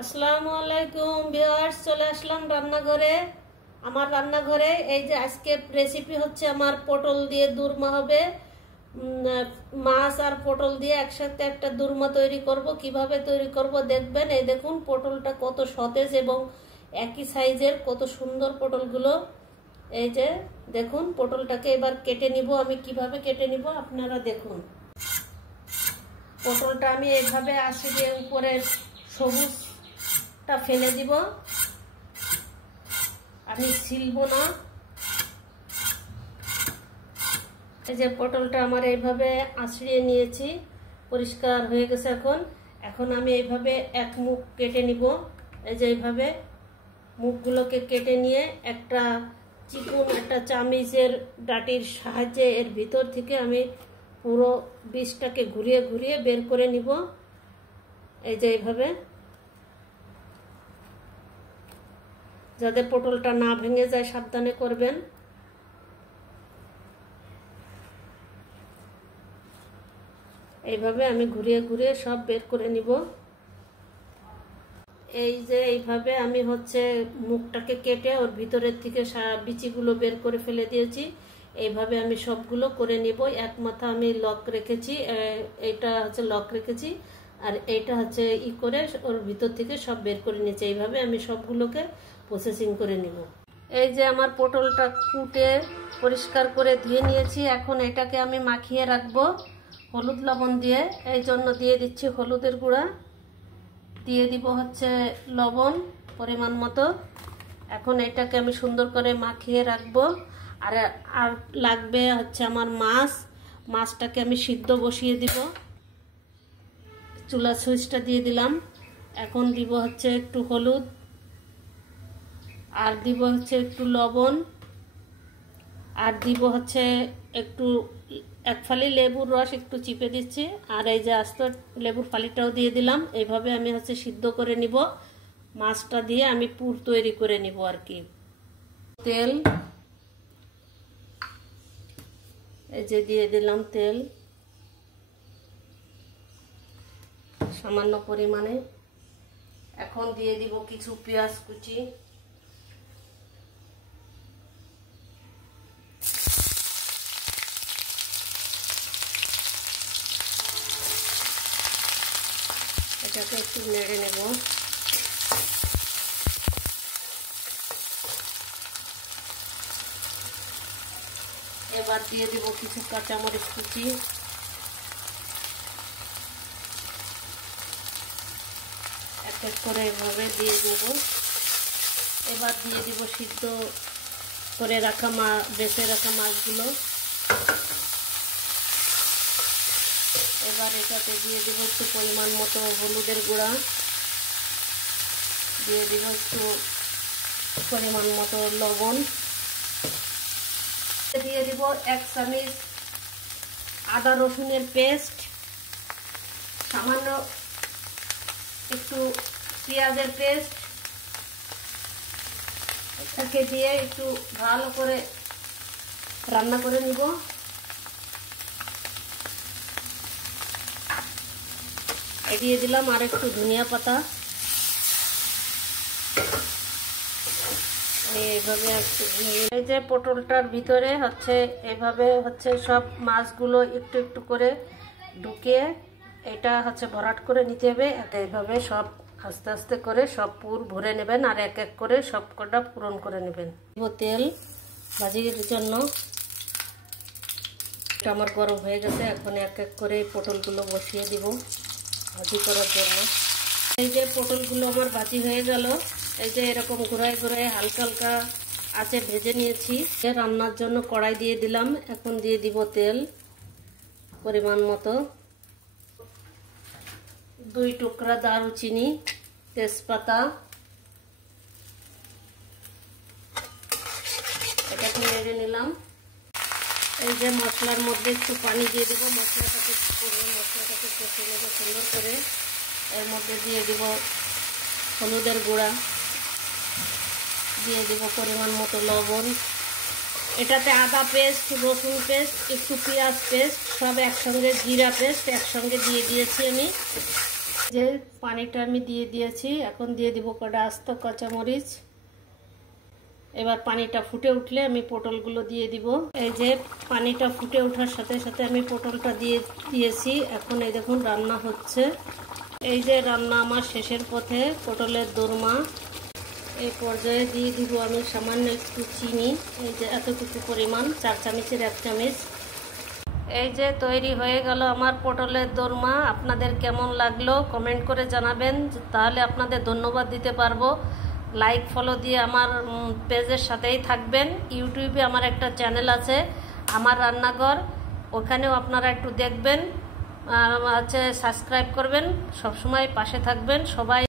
আসসালামু আলাইকুম ভিউয়ার্স, চলে আসলাম রান্নাঘরে। আমার রান্নাঘরে এই যে আজকে রেসিপি হচ্ছে আমার পটল দিয়ে দুরমা হবে। মাছ আর পটল দিয়ে একসাথে একটা দুরমা তৈরি করব। কিভাবে তৈরি করব দেখবেন। এই দেখুন পটলটা কত সতেজ এবং একই সাইজের, কত সুন্দর পটলগুলো। এই যে দেখুন পটলটাকে এবার কেটে নিব। আমি কিভাবে কেটে নিব আপনারা দেখুন। পটলটা আমি এইভাবে আসিয়ে উপরের সবুজটা ফেলে দিব। আমি ছিলবো না। এই যে পটলটা আমার এইভাবে আঁচড়িয়ে নিয়েছি, পরিষ্কার হয়ে গেছে। এখন আমি এইভাবে এক মুখ কেটে নিব। এই যে এইভাবে মুখগুলোকে কেটে নিয়ে একটা চিকন একটা চামিচের ডাটির সাহায্যে এর ভিতর থেকে আমি পুরো বীজটাকে ঘুরিয়ে ঘুরিয়ে বের করে নিব। এই যে এইভাবে, যাতে পটলটা না ভেঙে যায় সাবধানে করবেন। এইভাবে আমি ঘুরিয়ে ঘুরিয়ে সব বের করে নিব। এই যে এইভাবে আমি মুখটাকে কেটে ওর ভিতরের থেকে বিচিগুলো বের করে ফেলে দিয়েছি। এইভাবে আমি সবগুলো করে নিব। এক মাথা আমি লক রেখেছি, এইটা লক রেখেছি, আর এইটা করে ওর ভিতর থেকে সব বের করে নিয়েছি। এইভাবে আমি সবগুলোকে প্রসেসিং করে নিব। এই যে আমার পটলটা কুটে পরিষ্কার করে ধুয়ে নিয়েছি। এখন এটাকে আমি মাখিয়ে রাখবো হলুদ লবণ দিয়ে। এই জন্য দিয়ে দিচ্ছি হলুদের গুঁড়া, দিয়ে দিব লবণ পরিমাণ মতো। এখন এটাকে আমি সুন্দর করে মাখিয়ে রাখবো। আর লাগবে আমার মাছটাকে আমি সিদ্ধ বসিয়ে দিব। চুলা সুইচটা দিয়ে দিলাম। এখন দিব একটু হলুদ, আর দিব একটু লবণ, আর দিব একটু এক ফালি লেবুর রস একটু চিপে দিচ্ছি, আর এই যে আস্ত লেবুর ফালিটাও দিয়ে দিলাম। এইভাবে আমি সিদ্ধ করে নিব। মাছটা দিয়ে আমি পুর তৈরি করে নিব আর কি। তেল, এই যে দিয়ে দিলাম তেল সামান্য পরিমাণে। এখন দিয়ে দিব কিছু পেঁয়াজ কুচি, এটাকে একটু নেড়ে নেব। এবার দিয়ে দিব কিছু কাঁচামরিচ কুচি, এক এক করে এভাবে দিয়ে দেব। এবার দিয়ে দিব সিদ্ধ করে রাখা বেঁচে রাখা মাছগুলো। এবার এটাতে দিয়ে দিব একটু পরিমাণ মতো হলুদের গুঁড়া, দিয়ে দিব একটু পরিমাণ মতো লবণ, দিয়ে দিব 1 চামচ আদা রসুনের পেস্ট, সামান্য একটু পেঁয়াজের পেস্ট। এটাকে দিয়ে একটু ভালো করে রান্না করে নিব। দিয়ে দিলাম আর একটু ধনিয়া পাতা। এইভাবে এই যে পটলটার ভিতরে এইভাবে সব মাছগুলো একটু একটু করে ঢুকিয়ে এটা ভরাট করে নিতে হবে। এইভাবে সব আস্তে আস্তে করে সব পুর ভরে নেবেন, আর এক এক করে সব কটা পূরণ করে নেবেন। তেল ভাজির জন্য এটা আমার গরম হয়ে গেছে। এখন এক এক করে পটলগুলো বসিয়ে দিব ভাজি করার জন্য। এই যে পটলগুলো আমার ভাজি হয়ে গেল। এই যে এরকম ঘুরায় ঘুরায় হালকা হালকা আঁচে ভেজে নিয়েছি। রান্নার জন্য কড়াই দিয়ে দিলাম। এখন দিয়ে দিব তেল পরিমাণ মতো, 2 টুকরা দারুচিনি, তেজপাতা। এটাকে নেড়ে নিলাম। এই যে মশলার মধ্যে একটু পানি দিয়ে দেবো। মশলাটাকে কষে নেবো সুন্দর করে। এর মধ্যে দিয়ে দিব হলুদের গুঁড়া, দিয়ে দিব পরিমাণ মতো লবণ। এটাতে আদা পেস্ট, রসুন পেস্ট, একটু পেঁয়াজ পেস্ট, সব একসঙ্গে, জিরা পেস্ট একসঙ্গে দিয়ে দিয়েছি আমি। যে পানিটা আমি দিয়ে দিয়েছি, এখন দিয়ে দিব কটা আস্ত কাঁচামরিচ। এবার পানিটা ফুটে উঠলে আমি পটলগুলো দিয়ে দিব। এই যে পানিটা ফুটে ওঠার সাথে সাথে আমি পটলটা দিয়েছি। এখন এই দেখুন রান্না হচ্ছে। এই যে রান্না আমার শেষের পথে, পটলের দোরমা। এই পর্যায়ে দিয়ে দিব আমি সামান্য একটু চিনি, এই যে এতটুকু পরিমাণ, 4 চামচের 1 চামচ। এই যে তৈরি হয়ে গেল আমার পটলের দোরমা। আপনাদের কেমন লাগলো কমেন্ট করে জানাবেন, তাহলে আপনাদের ধন্যবাদ দিতে পারবো। লাইক ফলো দিয়ে আমার পেজের সাথেই থাকবেন। ইউটিউবে আমার একটা চ্যানেল আছে, আমার রান্নাঘর, ওখানেও আপনারা একটু দেখবেন, সাবস্ক্রাইব করবেন, সবসময় পাশে থাকবেন সবাই।